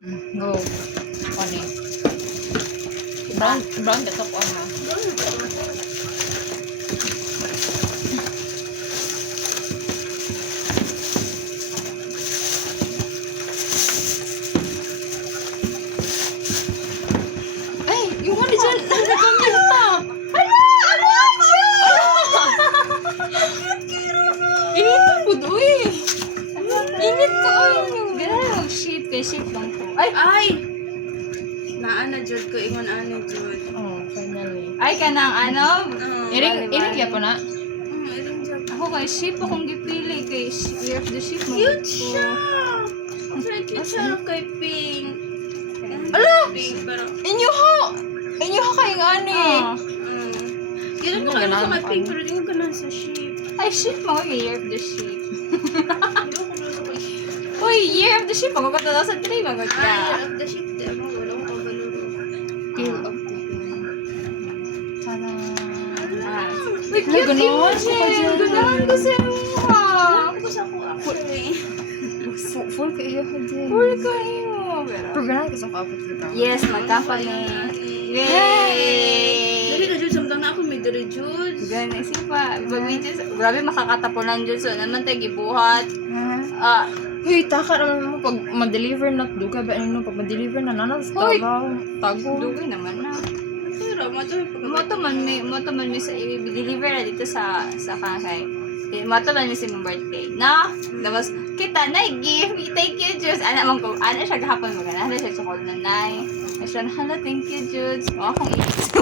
Go. Ano eh. Brown the top on na. Ay, yung ano dyan? Nagkamita. Init po doy. Init ko ay. Ganun, shit. Kaya shit lang po. Ay! Naana jud ko ingon ano jud. Oh, finally. Ay, kanang ano? Iring ko na. Iring jud. Ako kay ship akong gipili kay Year of the Ship. Cute siya. Very cute siya kay Pink. Ala! Pink pero Inyo ha kayong ani. Ganun ko Ganun, sa kay Pink ano? pero di ko ganun sa sheep. Ay, ship mo kay Year of the Ship. Hindi ko ganun sa kay sheep. Uy, Year of the Ship. Ako ka 2003. Magod Ay, ka. of the sheep. Di ako wala ko kabaluro. Feel of the Tada. Uy, Ay, cute ganun. emoji. Ganahan ko sa mukha. Ako sa ko actually. Full ka iya ka din. Full kayo. Pero ganahan ka sa kapit ka. Yes, magkapal ni. Dali Yay! na jud samtang na ako may diri jud. Ganun, sipa. Grabe makakatapunan dyan. So, naman tayo gibuhat. Ah, Uy, taka naman mo pag ma-deliver na duga ba ano pag ma-deliver na nanas Hoy! tago. dugay naman na. Pero Moto man may sa i-deliver na dito sa kakay. Moto man may sa mong birthday. No? Tapos, kita na gift. Thank you, Jules. Ana siya gahapon mo. Ana siya chocolate na nay. Siya na, hala, thank you, Jules. O, akong inis.